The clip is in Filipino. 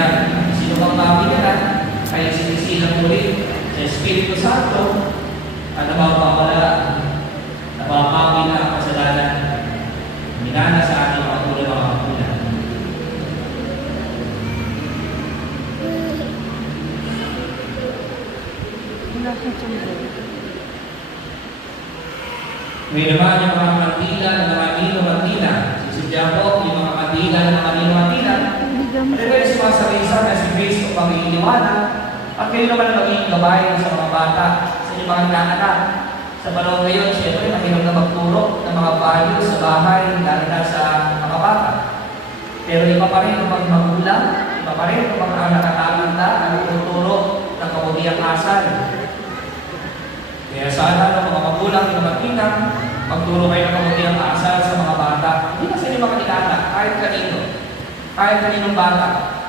Yan, sino kang mabigyan, kaya sinisilang ulit sa Espiritu Santo, at napapawala, napapawi na ang kasalanan. Minana sa ating mga tulad mga kapulan. May naman yung mga kandila ng mga nino-kandila. Sisidya po yung mga kandila ng mga nino-kandila. Malibay sumasarisa na si Kristo pang iniwanan at kayo naman ang magiging gabayan sa mga bata, sa inyong mga anak. Sa panahon ngayon, siyempre, mahirap na magturo ng mga values sa bahay, lalo na sa mga bata. Pero iba pa rin ang mga magulang, iba pa rin ang mga anak at alinta ang tuturo ng kabutiang asal. Kaya sana ng mga magulang, ng mga tinang, magturo kayo ng kabutiang asal sa mga bata. Hindi na sa inyong mga inaanak, kahit kanino. Kahit kaninong bata.